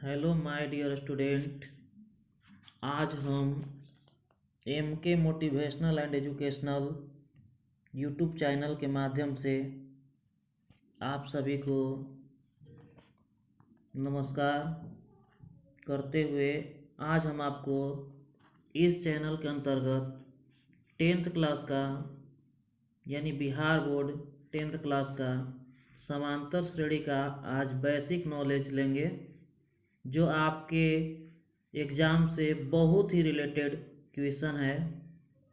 Hello my dear student. आज हम के motivational and educational YouTube channel के माध्यम से आप सभी को नमस्कार करते हुए आज हम आपको इस चैनल के अंतर्गत 10th क्लास का यानी बिहार बोर्ड 10th क्लास का समांतर श्रेणी का आज बेसिक नॉलेज लेंगे, जो आपके एग्ज़ाम से बहुत ही रिलेटेड क्वेश्चन है।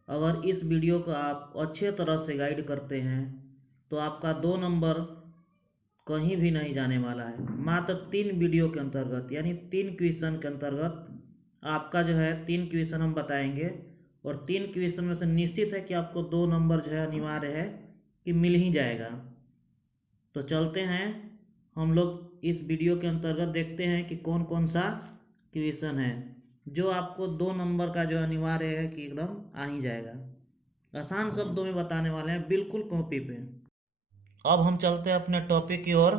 अगर इस वीडियो को आप अच्छे तरह से गाइड करते हैं तो आपका 2 नंबर कहीं भी नहीं जाने वाला है। मात्र 3 वीडियो के अंतर्गत यानी 3 क्वेश्चन के अंतर्गत आपका जो है 3 क्वेश्चन हम बताएंगे, और 3 क्वेश्चन में से निश्चित है कि आपको 2 नंबर जो है अनिवार्य है कि मिल ही जाएगा। तो चलते हैं हम लोग इस वीडियो के अंतर्गत देखते हैं कि कौन कौन सा क्वेश्चन है जो आपको 2 नंबर का जो अनिवार्य है कि एकदम आ ही जाएगा। आसान शब्दों में बताने वाले हैं, बिल्कुल कॉपी पे। अब हम चलते हैं अपने टॉपिक की ओर।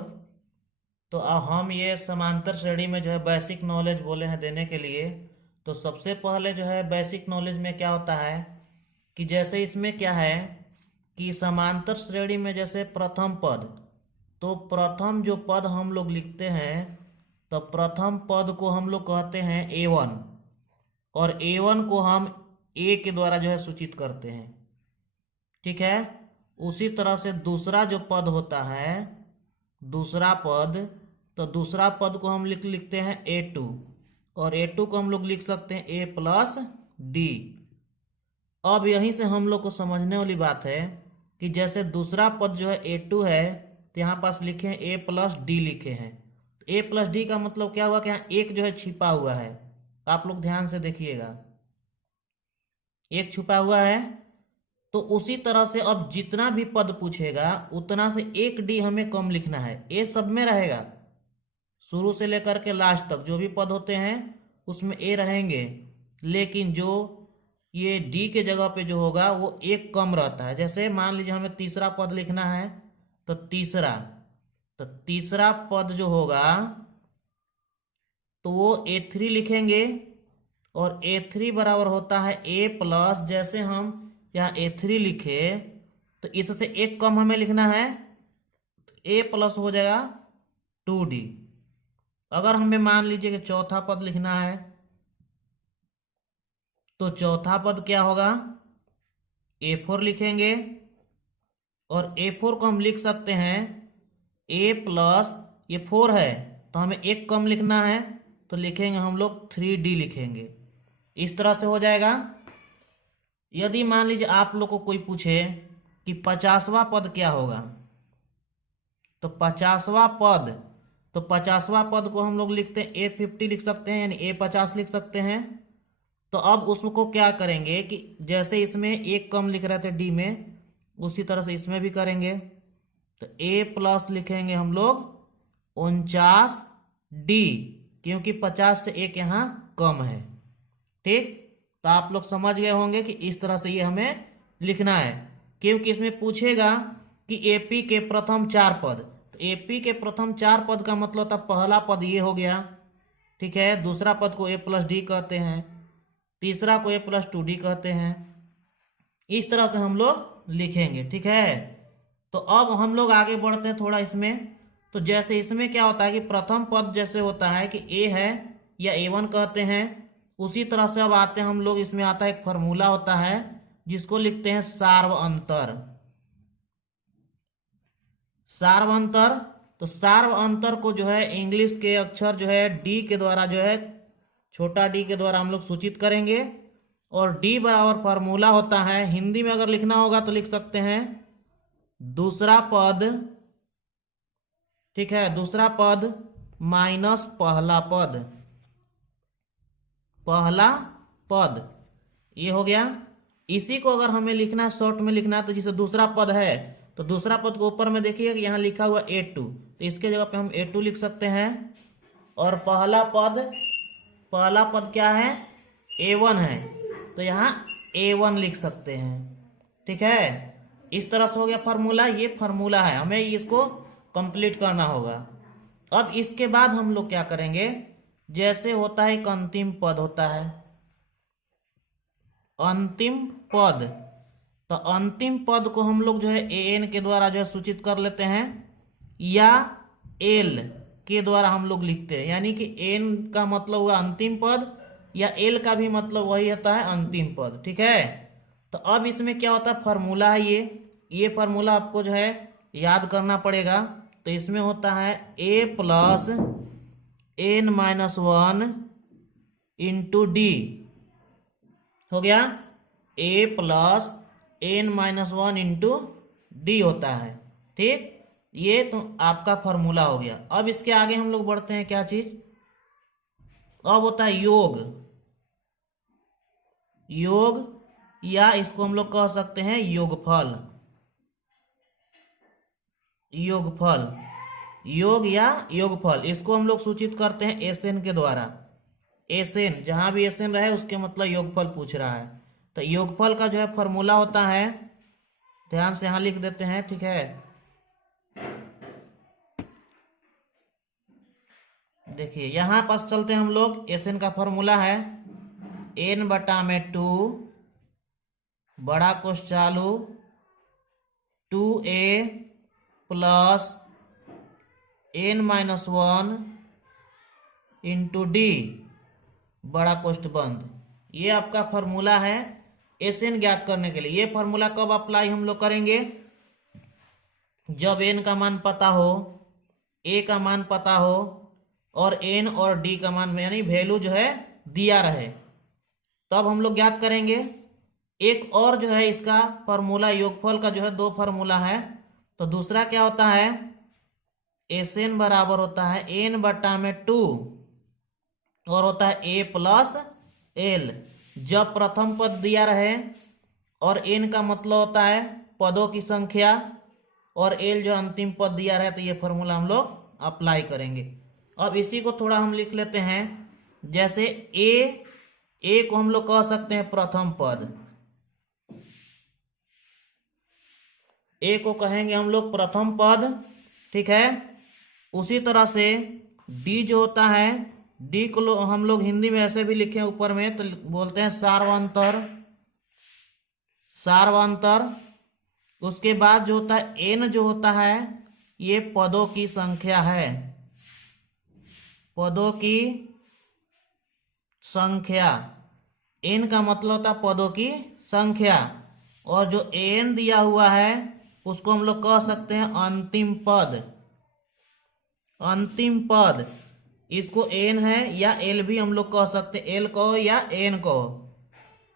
तो हम ये समांतर श्रेणी में जो है बेसिक नॉलेज बोले हैं देने के लिए। तो सबसे पहले जो है बेसिक नॉलेज में क्या होता है कि जैसे इसमें क्या है कि समांतर श्रेणी में जैसे प्रथम पद, तो प्रथम जो पद हम लोग लिखते हैं तो प्रथम पद को हम लोग कहते हैं A1, और A1 को हम A के द्वारा जो है सूचित करते हैं। ठीक है। उसी तरह से दूसरा जो पद होता है, दूसरा पद, तो दूसरा पद को हम लिखते हैं A2, और A2 को हम लोग लिख सकते हैं A+D। अब यहीं से हम लोग को समझने वाली बात है कि जैसे दूसरा पद जो है A2 है तो यहाँ पास लिखे हैं A+D लिखे हैं। A+D का मतलब क्या हुआ कि यहाँ एक जो है छिपा हुआ है। तो आप लोग ध्यान से देखिएगा, एक छुपा हुआ है। तो उसी तरह से अब जितना भी पद पूछेगा उतना से एक D हमें कम लिखना है। A सब में रहेगा, शुरू से लेकर के लास्ट तक जो भी पद होते हैं उसमें A रहेंगे, लेकिन जो ये D के जगह पे जो होगा वो एक कम रहता है। जैसे मान लीजिए हमें तीसरा पद लिखना है, तो तीसरा पद जो होगा तो वो A3 लिखेंगे, और A3 बराबर होता है A+, जैसे हम यहाँ A3 लिखे तो इससे एक कम हमें लिखना है, तो A+ हो जाएगा 2D। अगर हमें मान लीजिए कि चौथा पद लिखना है तो चौथा पद क्या होगा, A4 लिखेंगे, और A4 को हम लिख सकते हैं A+, ये 4 है तो हमें एक कम लिखना है तो लिखेंगे हम लोग 3D लिखेंगे। इस तरह से हो जाएगा। यदि मान लीजिए आप लोग को कोई पूछे कि 50वां पद क्या होगा, तो 50वां पद को हम लोग लिखते हैं A50 लिख सकते हैं, यानी A50 लिख सकते हैं। तो अब उसको क्या करेंगे कि जैसे इसमें एक कम लिख रहे थे D में, उसी तरह से इसमें भी करेंगे। तो A+ लिखेंगे हम लोग 49D, क्योंकि 50 से एक यहाँ कम है। ठीक, तो आप लोग समझ गए होंगे कि इस तरह से ये हमें लिखना है, क्योंकि इसमें पूछेगा कि AP के प्रथम 4 पद। तो AP के प्रथम 4 पद का मतलब था पहला पद ये हो गया, ठीक है। दूसरा पद को A+D कहते हैं, तीसरा को A+2D कहते हैं। इस तरह से हम लोग लिखेंगे, ठीक है। तो अब हम लोग आगे बढ़ते हैं थोड़ा इसमें। तो जैसे इसमें क्या होता है कि प्रथम पद जैसे होता है कि A है या A1 कहते हैं, उसी तरह से अब आते हैं हम लोग, इसमें आता है एक फॉर्मूला होता है जिसको लिखते हैं सार्वअंतर। तो सार्वअंतर को जो है इंग्लिश के अक्षर जो है D के द्वारा जो है छोटा D के द्वारा हम लोग सूचित करेंगे, और D बराबर फॉर्मूला होता है, हिंदी में अगर लिखना होगा तो लिख सकते हैं दूसरा पद, ठीक है, दूसरा पद माइनस पहला पद, ये हो गया। इसी को अगर हमें लिखना है शॉर्ट में लिखना है, तो जैसे दूसरा पद है तो दूसरा पद को ऊपर में देखिए कि यहाँ लिखा हुआ A2, तो इसके जगह पे हम A2 लिख सकते हैं। और पहला पद क्या है, A1 है, तो यहाँ A1 लिख सकते हैं, ठीक है। इस तरह से हो गया फार्मूला। ये फार्मूला है, हमें इसको कंप्लीट करना होगा। अब इसके बाद हम लोग क्या करेंगे जैसे होता है एक अंतिम पद होता है, अंतिम पद, तो अंतिम पद को हम लोग जो है एन के द्वारा जो है सूचित कर लेते हैं, या एल के द्वारा हम लोग लिखते हैं। यानी कि एन का मतलब हुआ अंतिम पद, या एल का भी मतलब वही होता है अंतिम पद। ठीक है, तो अब इसमें क्या होता है, फार्मूला है ये फार्मूला आपको जो है याद करना पड़ेगा। तो इसमें होता है a plus n minus one into d, हो गया a plus n minus one into d होता है। ठीक, ये तो आपका फॉर्मूला हो गया। अब इसके आगे हम लोग बढ़ते हैं, क्या चीज, अब होता है योग, योग, या इसको हम लोग कह सकते हैं योगफल, योगफल, योग या योगफल, इसको हम लोग सूचित करते हैं एसएन के द्वारा। एसएन, जहां भी एसएन रहे उसके मतलब योगफल पूछ रहा है। तो योगफल का जो है फॉर्मूला होता है, ध्यान से यहां लिख देते हैं। ठीक है, देखिए यहां पास चलते हैं हम लोग। एसएन का फॉर्मूला है एन बटा में 2 बड़ा कोष चालू 2a plus n minus one into d बड़ा कोष्ठ बंद। ये आपका फॉर्मूला है एसएन ज्ञात करने के लिए। ये फॉर्मूला कब अप्लाई हम लोग करेंगे, जब एन का मान पता हो, ए का मान पता हो, और एन और डी का मान यानी वैल्यू जो है दिया रहे, तब हम लोग ज्ञात करेंगे। एक और जो है इसका फॉर्मूला योगफल का जो है 2 फॉर्मूला है। तो दूसरा क्या होता है, एस एन बराबर होता है एन बटा में 2 और होता है ए प्लस एल, जब प्रथम पद दिया रहे, और एन का मतलब होता है पदों की संख्या, और एल जो अंतिम पद दिया रहे, तो ये फॉर्मूला हम लोग अप्लाई करेंगे। अब इसी को थोड़ा हम लिख लेते हैं, जैसे ए को हम लोग कह सकते हैं प्रथम पद, ए को कहेंगे हम लोग प्रथम पद। ठीक है, उसी तरह से डी जो होता है, डी को हम लोग हिंदी में ऐसे भी लिखे ऊपर में, तो बोलते हैं सार्वंतर, सार्वंतर। उसके बाद जो होता है एन जो होता है, ये पदों की संख्या है, पदों की संख्या, एन का मतलब होता है पदों की संख्या, और जो एन दिया हुआ है उसको हम लोग कह सकते हैं अंतिम पद, अंतिम पद। इसको एन है या एल भी हम लोग कह सकते हैं, एल को या एन को,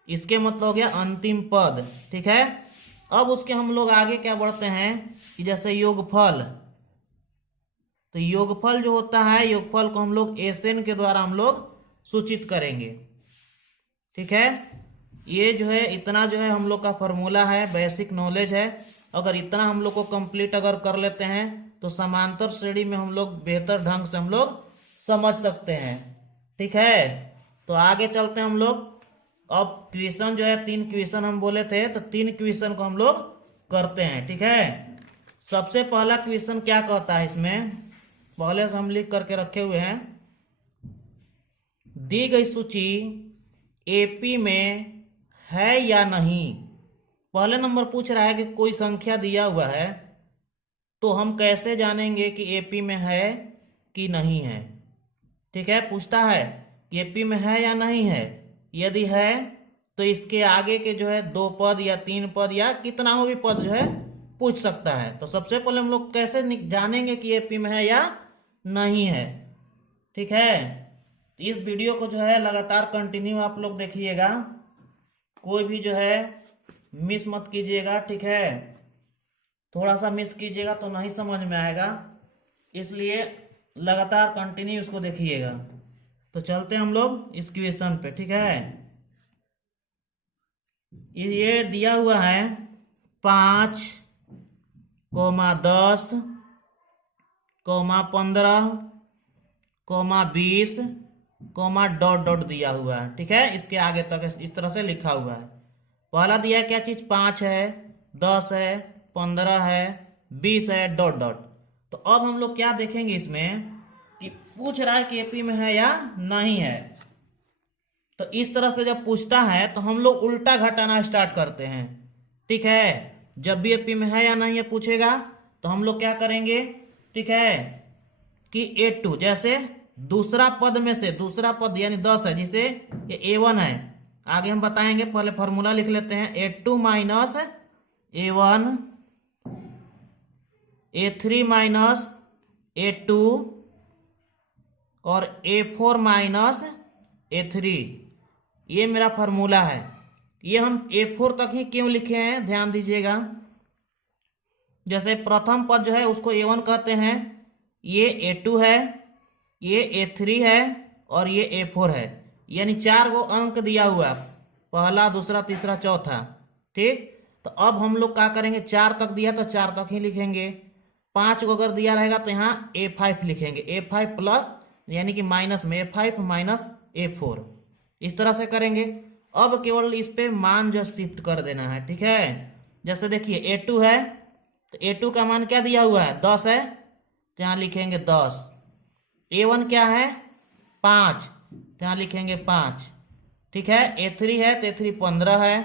इसके मतलब हो गया अंतिम पद। ठीक है, अब उसके हम लोग आगे क्या बढ़ते हैं कि जैसे योगफल, तो योगफल जो होता है, योगफल को हम लोग एसएन के द्वारा हम लोग सूचित करेंगे। ठीक है, ये जो है इतना जो है हम लोग का फॉर्मूला है, बेसिक नॉलेज है। अगर इतना हम लोग को कंप्लीट अगर कर लेते हैं तो समांतर श्रेणी में हम लोग बेहतर ढंग से हम लोग समझ सकते हैं। ठीक है, तो आगे चलते हैं हम लोग। अब क्वेश्चन जो है 3 क्वेश्चन हम बोले थे, तो 3 क्वेश्चन को हम लोग करते हैं। ठीक है, सबसे पहला क्वेश्चन क्या कहता है, इसमें पहले से हम लिख करके रखे हुए हैं, दी गई सूची एपी में है या नहीं। पहले नंबर पूछ रहा है कि कोई संख्या दिया हुआ है, तो हम कैसे जानेंगे कि एपी में है कि नहीं है। ठीक है, पूछता है कि एपी में है या नहीं है। यदि है तो इसके आगे के जो है 2 पद या 3 पद या कितना हो भी पद जो है पूछ सकता है। तो सबसे पहले हम लोग कैसे जानेंगे कि एपी में है या नहीं है। ठीक है, इस वीडियो को जो है लगातार कंटिन्यू आप लोग देखिएगा, कोई भी जो है मिस मत कीजिएगा। ठीक है, थोड़ा सा मिस कीजिएगा तो नहीं समझ में आएगा, इसलिए लगातार कंटिन्यू इसको देखिएगा। तो चलते हैं हम लोग इस क्वेश्चन पे। ठीक है, ये दिया हुआ है 5, 10, 15, 20, डॉट डॉट दिया हुआ है। ठीक है, इसके आगे तक इस तरह से लिखा हुआ है। पहला दिया है क्या चीज, 5 है, 10 है, 15 है, 20 है, डॉट डॉट। तो अब हम लोग क्या देखेंगे इसमें कि पूछ रहा है कि एपी में है या नहीं है। तो इस तरह से जब पूछता है तो हम लोग उल्टा घटाना स्टार्ट करते हैं। ठीक है, जब भी एपी में है या नहीं है पूछेगा तो हम लोग क्या करेंगे, ठीक है, कि A2 जैसे दूसरा पद में से दूसरा पद यानी 10 है, जिसे ये A1 है, आगे हम बताएंगे, पहले फॉर्मूला लिख लेते हैं। A2 minus A1, A3 minus A2 और A4 माइनस A3, ये मेरा फॉर्मूला है। ये हम A4 तक ही क्यों लिखे हैं ध्यान दीजिएगा। जैसे प्रथम पद जो है उसको A1 कहते हैं, ये A2 है, ये A3 है और ये A4 है, यानी 4 गो अंक दिया हुआ, पहला दूसरा तीसरा चौथा। ठीक, तो अब हम लोग क्या करेंगे, 4 तक दिया तो 4 तक ही लिखेंगे, 5 को अगर दिया रहेगा तो यहाँ A5 लिखेंगे, A5 प्लस यानी कि माइनस में A5 माइनस A4, इस तरह से करेंगे। अब केवल इस पे मान जो शिफ्ट कर देना है। ठीक है, जैसे देखिए A2 है तो A2 का मान क्या दिया हुआ है, 10 है, तो यहाँ लिखेंगे 10। A1 क्या है, 5, तो यहाँ लिखेंगे 5। ठीक है, A3 है तो A3 15 है,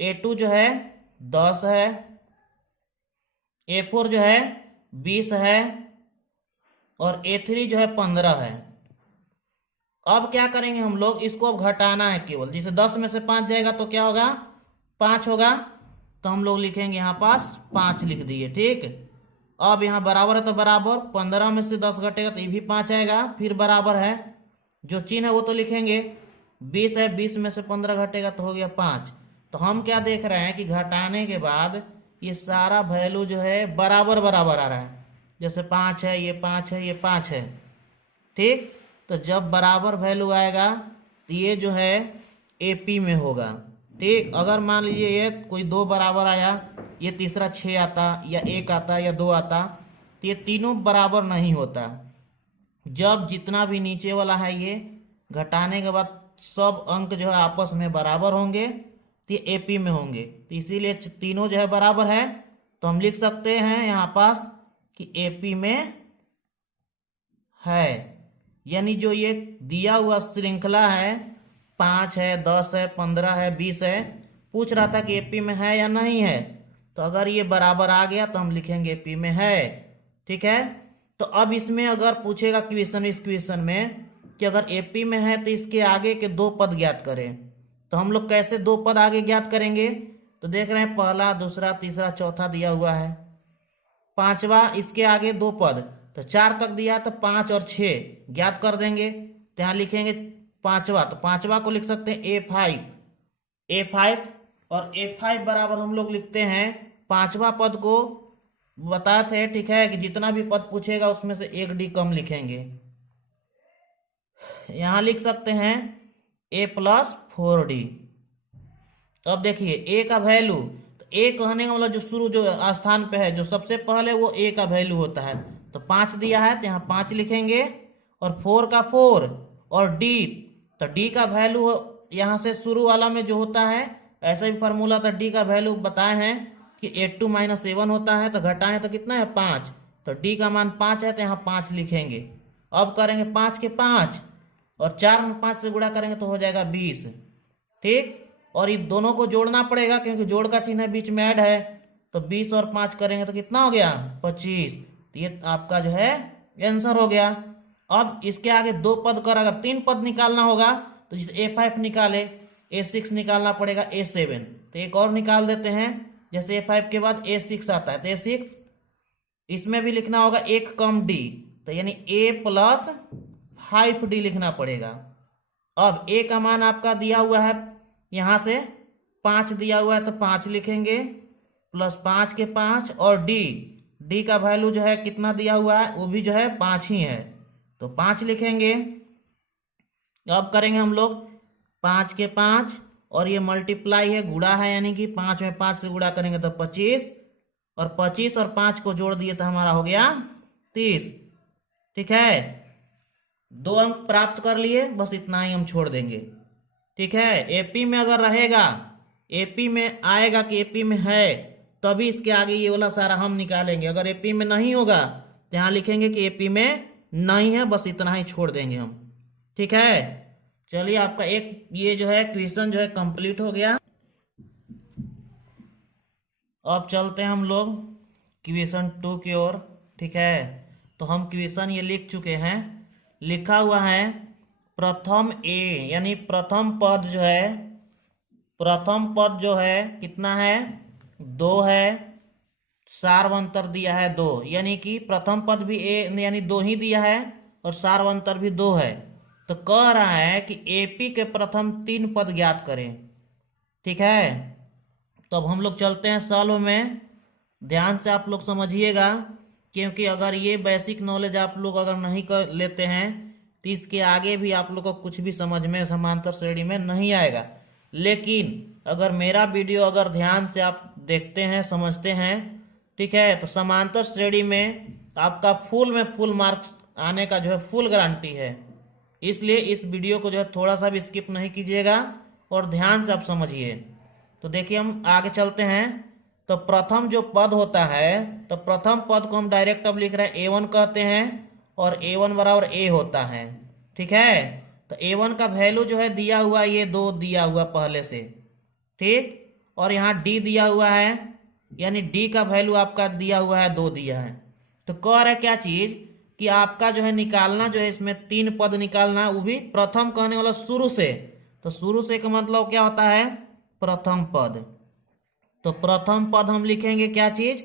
A2 जो है 10 है, A4 जो है 20 है और A3 जो है 15 है। अब क्या करेंगे हम लोग, इसको अब घटाना है केवल, जिसे 10 में से 5 जाएगा तो क्या होगा, 5 होगा, तो हम लोग लिखेंगे यहाँ पास 5 लिख दिए। ठीक, अब यहाँ बराबर है तो बराबर, 15 में से 10 घटेगा तो ये भी 5 आएगा, फिर बराबर है, जो चिन्ह है वो तो लिखेंगे, 20 है, 20 में से 15 घटेगा तो हो गया 5। तो हम क्या देख रहे हैं कि घटाने के बाद ये सारा वैल्यू जो है बराबर बराबर आ रहा है, जैसे 5 है, ये 5 है, ये 5 है। ठीक, तो जब बराबर वैल्यू आएगा तो ये जो है एपी में होगा। ठीक, अगर मान लीजिए ये कोई 2 बराबर आया, ये तीसरा 6 आता या 1 आता या 2 आता, तो ये तीनों बराबर नहीं होता। जब जितना भी नीचे वाला है ये घटाने के बाद सब अंक जो है आपस में बराबर होंगे तो ये एपी में होंगे, तो इसीलिए तीनों जो है बराबर है, तो हम लिख सकते हैं यहाँ पास कि एपी में है। यानी जो ये दिया हुआ श्रृंखला है, 5 है, 10 है, 15 है, 20 है, पूछ रहा था कि एपी में है या नहीं है, तो अगर ये बराबर आ गया तो हम लिखेंगे एपी में है। ठीक है, तो अब इसमें अगर पूछेगा क्वेश्चन, इस क्वेश्चन में कि अगर एपी में है तो इसके आगे के 2 पद ज्ञात करें, तो हम लोग कैसे 2 पद आगे ज्ञात करेंगे, तो देख रहे हैं पहला दूसरा तीसरा चौथा दिया हुआ है, 5वां इसके आगे 2 पद, तो 4 तक दिया तो 5 और 6 ज्ञात कर देंगे, तो यहाँ लिखेंगे 5वां, तो 5वां को लिख सकते हैं A5 और A5 बराबर हम लोग लिखते हैं 5वां पद को बताए थे। ठीक है, कि जितना भी पद पूछेगा उसमें से 1 डी कम लिखेंगे, यहां लिख सकते हैं A प्लस 4D। अब देखिए A का वैल्यू, तो A कहने का मतलब जो शुरू जो स्थान पे है, जो सबसे पहले वो A का वैल्यू होता है, तो 5 दिया है तो यहाँ 5 लिखेंगे, और 4 का 4 और D, तो D का वैल्यू यहाँ से शुरू वाला में जो होता है, ऐसा भी फार्मूला था, D का वैल्यू बताए हैं कि A2 माइनस A1 होता है, तो घटाएं तो कितना है 5, तो D का मान 5 है तो यहाँ 5 लिखेंगे। अब करेंगे 5 के 5 और 4 में 5 से गुणा करेंगे तो हो जाएगा 20। ठीक, और ये दोनों को जोड़ना पड़ेगा क्योंकि जोड़ का चिन्ह बीच में ऐड है, तो 20 और 5 करेंगे तो कितना हो गया 25, तो ये आपका जो है आंसर हो गया। अब इसके आगे 2 पद कर अगर 3 पद निकालना होगा तो जैसे A5 निकाले, A6 निकालना पड़ेगा, A7, तो एक और निकाल देते हैं, जैसे A5 के बाद A6 आता है तो A6 इसमें भी लिखना होगा 1 कम D, तो यानी A प्लस 5D लिखना पड़ेगा। अब A का मान आपका दिया हुआ है, यहां से 5 दिया हुआ है तो 5 लिखेंगे, प्लस 5 के 5 और D का वैल्यू जो है कितना दिया हुआ है, वो भी जो है 5 ही है, तो 5 लिखेंगे। अब करेंगे हम लोग 5 के 5 और ये मल्टीप्लाई है, गुणा है, यानी कि 5 में 5 से गुणा करेंगे तो 25, और 25 और 5 को जोड़ दिए तो हमारा हो गया 30। ठीक है, 2 अंक प्राप्त कर लिए, बस इतना ही हम छोड़ देंगे। ठीक है, एपी में अगर रहेगा, एपी में आएगा कि एपी में है, तभी इसके आगे ये वाला सारा हम निकालेंगे। अगर एपी में नहीं होगा तो यहाँ लिखेंगे कि एपी में नहीं है, बस इतना ही छोड़ देंगे हम। ठीक है, चलिए आपका एक ये जो है क्वेश्चन जो है कंप्लीट हो गया। अब चलते हैं हम लोग क्वेश्चन 2 की ओर। ठीक है, तो हम क्वेश्चन ये लिख चुके हैं। लिखा हुआ है प्रथम ए यानी प्रथम पद जो है, प्रथम पद जो है कितना है, 2 है, सार्वंतर दिया है 2, यानी कि प्रथम पद भी ए यानी 2 ही दिया है और सार्वंतर भी 2 है। तो कह रहा है कि एपी के प्रथम 3 पद ज्ञात करें। ठीक है, तो अब हम लोग चलते हैं सॉल्व में। ध्यान से आप लोग समझिएगा, क्योंकि अगर ये बेसिक नॉलेज आप लोग अगर नहीं कर लेते हैं तो इसके आगे भी आप लोग को कुछ भी समझ में समांतर श्रेणी में नहीं आएगा। लेकिन अगर मेरा वीडियो अगर ध्यान से आप देखते हैं, समझते हैं, ठीक है, तो समांतर श्रेणी में आपका फुल मार्क्स आने का जो है फुल गारंटी है। इसलिए इस वीडियो को जो है थोड़ा सा भी स्किप नहीं कीजिएगा और ध्यान से आप समझिए। तो देखिए हम आगे चलते हैं। तो प्रथम जो पद होता है, तो प्रथम पद को हम डायरेक्ट अब लिख रहे हैं A1 कहते हैं और A1 बराबर A होता है। ठीक है, तो A1 का वैल्यू जो है दिया हुआ, ये 2 दिया हुआ पहले से। ठीक, और यहाँ D दिया हुआ है, यानी D का वैल्यू आपका दिया हुआ है 2 दिया है। तो कह रहा है क्या चीज कि आपका जो है निकालना जो है इसमें 3 पद निकालना, वो भी प्रथम कहने वाला शुरू से। तो शुरू से का मतलब क्या होता है, प्रथम पद। तो प्रथम पद हम लिखेंगे क्या चीज,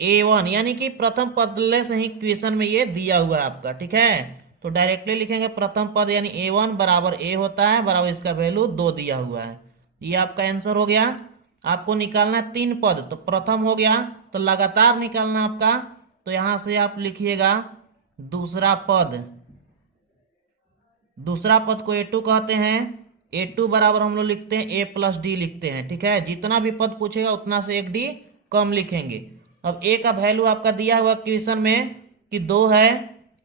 A1, यानी कि प्रथम पद से ही क्वेश्चन में ये दिया हुआ है आपका। ठीक है, तो डायरेक्टली लिखेंगे प्रथम पद यानी A1 बराबर A होता है, बराबर इसका वैल्यू 2 दिया हुआ है। ये आपका आंसर हो गया। आपको निकालना है 3 पद, तो प्रथम हो गया, तो लगातार निकालना आपका। तो यहां से आप लिखिएगा दूसरा पद। दूसरा पद को A2 कहते हैं। A2 बराबर हम लोग लिखते हैं A प्लस डी लिखते हैं। ठीक है, जितना भी पद पूछेगा उतना से एक डी कम लिखेंगे। अब A का वैल्यू आपका दिया हुआ क्वेश्चन में कि 2 है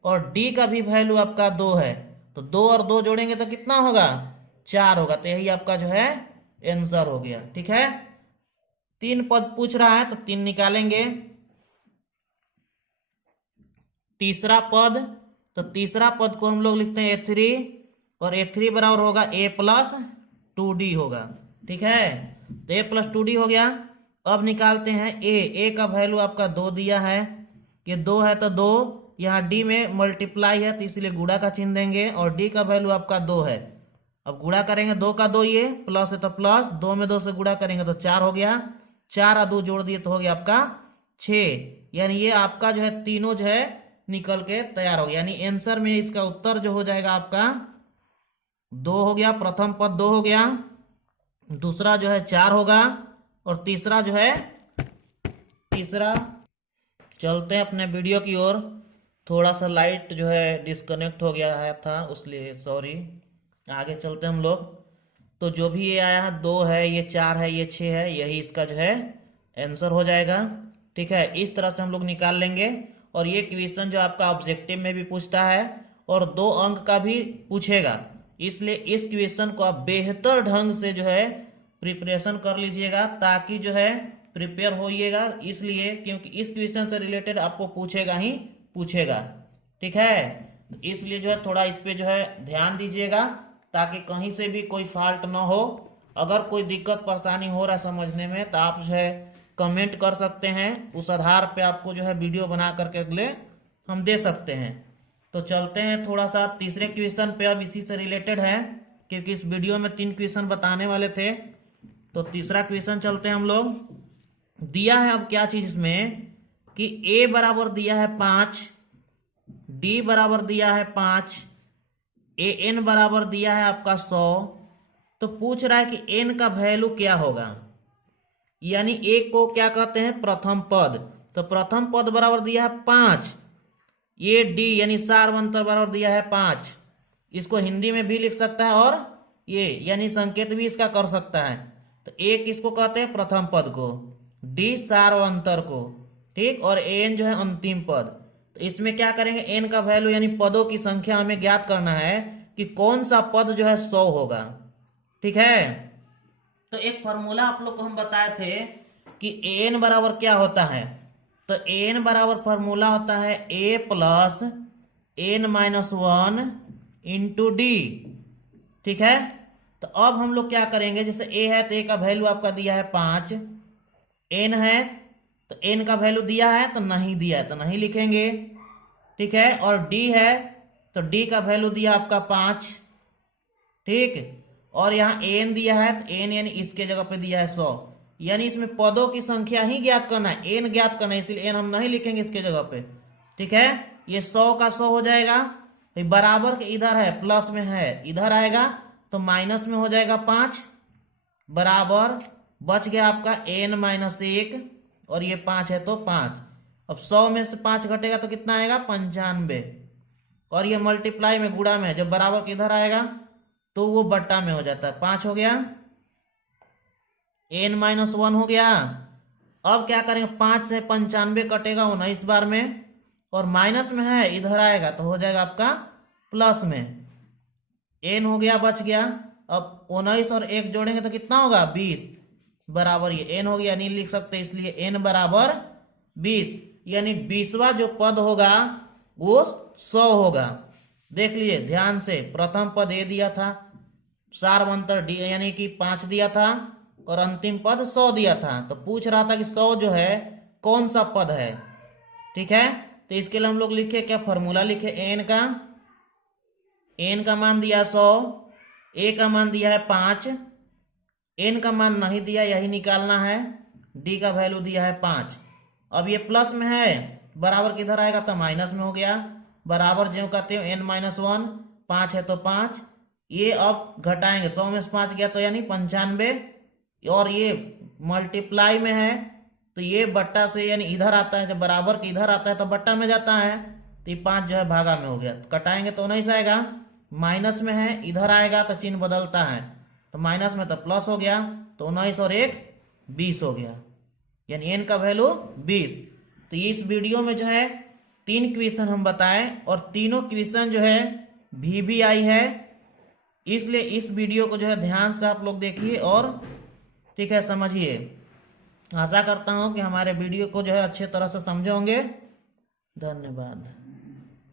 और D का भी वैल्यू आपका 2 है, तो 2 और 2 जोड़ेंगे तो कितना होगा, 4 होगा। तो यही आपका जो है आंसर हो गया। ठीक है, 3 पद पूछ रहा है तो 3 निकालेंगे। तीसरा पद, तो तीसरा पद को हम लोग लिखते हैं A3 और A3 बराबर होगा A प्लस 2D होगा। ठीक है, तो A प्लस 2D हो गया। अब निकालते हैं A का वैल्यू आपका 2 दिया है, ये 2 है तो 2, यहाँ D में मल्टीप्लाई है तो इसलिए गुणा का चिन्ह देंगे, और D का वैल्यू आपका 2 है। अब गुणा करेंगे 2 का 2, ये प्लस है तो प्लस, 2 में 2 से गुणा करेंगे तो 4 हो गया, 4 और 2 जोड़ दिए तो हो गया आपका 6। यानी ये आपका जो है तीनों जो है निकल के तैयार हो गया। यानी आंसर में इसका उत्तर जो हो जाएगा आपका 2 हो गया। प्रथम पद 2 हो गया, दूसरा जो है 4 होगा, और तीसरा जो है तीसरा। चलते हैं अपने वीडियो की ओर। थोड़ा सा लाइट जो है डिस्कनेक्ट हो गया है था, उसलिए सॉरी। आगे चलते हैं हम लोग। तो जो भी ये आया है 2 है, ये 4 है, ये 6 है, यही इसका जो है आंसर हो जाएगा। ठीक है, इस तरह से हम लोग निकाल लेंगे। और ये क्वेश्चन जो आपका ऑब्जेक्टिव में भी पूछता है और 2 अंक का भी पूछेगा, इसलिए इस क्वेश्चन को आप बेहतर ढंग से जो है प्रिपरेशन कर लीजिएगा, ताकि जो है प्रिपेयर होइएगा। इसलिए क्योंकि इस क्वेश्चन से रिलेटेड आपको पूछेगा ही पूछेगा। ठीक है, इसलिए जो है थोड़ा इस पे जो है ध्यान दीजिएगा, ताकि कहीं से भी कोई फॉल्ट ना हो। अगर कोई दिक्कत परेशानी हो रहा है समझने में तो आप जो है कमेंट कर सकते हैं, उस आधार पे आपको जो है वीडियो बना करके अगले हम दे सकते हैं। तो चलते हैं थोड़ा सा तीसरे क्वेश्चन पे, अब इसी से रिलेटेड है, क्योंकि इस वीडियो में 3 क्वेश्चन बताने वाले थे। तो तीसरा क्वेश्चन चलते हैं हम लोग। दिया है अब क्या चीज इसमें कि A बराबर दिया है 5, D बराबर दिया है 5, AN बराबर दिया है आपका 100। तो पूछ रहा है कि N का वैल्यू क्या होगा, यानी A को क्या कहते हैं, प्रथम पद। तो प्रथम पद बराबर दिया है 5, ये D यानी सार्वंतर बराबर दिया है 5। इसको हिंदी में भी लिख सकता है और ये यानी संकेत भी इसका कर सकता है। तो A किसको कहते हैं, प्रथम पद को, D सार्वंतर को। ठीक, और N जो है अंतिम पद। तो इसमें क्या करेंगे, N का वैल्यू यानी पदों की संख्या हमें ज्ञात करना है कि कौन सा पद जो है 100 होगा। ठीक है, तो एक फॉर्मूला आप लोग को हम बताए थे कि An बराबर क्या होता है। तो An बराबर फॉर्मूला होता है A plus n-1 into D. ठीक है, तो अब हम लोग क्या करेंगे, जैसे a है तो a का वैल्यू आपका दिया है 5, n है तो n का वैल्यू दिया है तो नहीं दिया है तो नहीं लिखेंगे। ठीक है, और d है तो d का वैल्यू दिया आपका 5। ठीक, और यहाँ n दिया है तो n यानी इसके जगह पे दिया है 100, यानी इसमें पदों की संख्या ही ज्ञात करना है, n ज्ञात करना है, इसलिए n हम नहीं लिखेंगे इसके जगह पे। ठीक है, ये 100 का 100 हो जाएगा, बराबर के इधर है प्लस में है इधर आएगा तो माइनस में हो जाएगा 5, बराबर बच गया आपका n-1 और ये 5 है तो 5। अब 100 में से 5 घटेगा तो कितना आएगा 95, और ये मल्टीप्लाई में गुणा में है, जब बराबर के इधर आएगा तो वो बट्टा में हो जाता है। 5 हो गया, n-1 हो गया। अब क्या करेंगे, 5 से 95 कटेगा 19 बार में, और माइनस में है इधर आएगा तो हो जाएगा आपका प्लस में, n हो गया बच गया। अब 19 और 1 जोड़ेंगे तो कितना होगा 20, बराबर ये n हो गया, नहीं लिख सकते इसलिए n बराबर 20, यानी 20वां जो पद होगा वो 100 होगा। देख लीजिए ध्यान से, प्रथम पद ए दिया था, सारवंतर डी यानी कि 5 दिया था, और अंतिम पद 100 दिया था, तो पूछ रहा था कि 100 जो है कौन सा पद है। ठीक है, तो इसके लिए हम लोग लिखे क्या फॉर्मूला लिखे, n का मान दिया 100, a का मान दिया है 5, n का मान नहीं दिया यही निकालना है, d का वैल्यू दिया है 5। अब ये प्लस में है, बराबर किधर आएगा तो माइनस में हो गया, बराबर जो कहते हो n-1, 5 है तो 5, ये अब घटाएंगे 100 में से 5 गया तो यानी 95, और ये मल्टीप्लाई में है तो ये बट्टा से यानी इधर आता है, जब बराबर के इधर आता है तो बट्टा में जाता है, तो ये 5 जो है भागा में हो गया, कटाएंगे तो 19 आएगा, माइनस में है इधर आएगा तो चिन्ह बदलता है, तो माइनस में तो प्लस हो गया, तो 19 और 1 20 हो गया, यानी n का वैल्यू 20। तो इस वीडियो में जो है 3 क्वेश्चन हम बताएं, और तीनों क्वेश्चन जो है VBI है, इसलिए इस वीडियो को जो है ध्यान से आप लोग देखिए और ठीक है समझिए। आशा करता हूं कि हमारे वीडियो को जो है अच्छे तरह से समझे होंगे। धन्यवाद।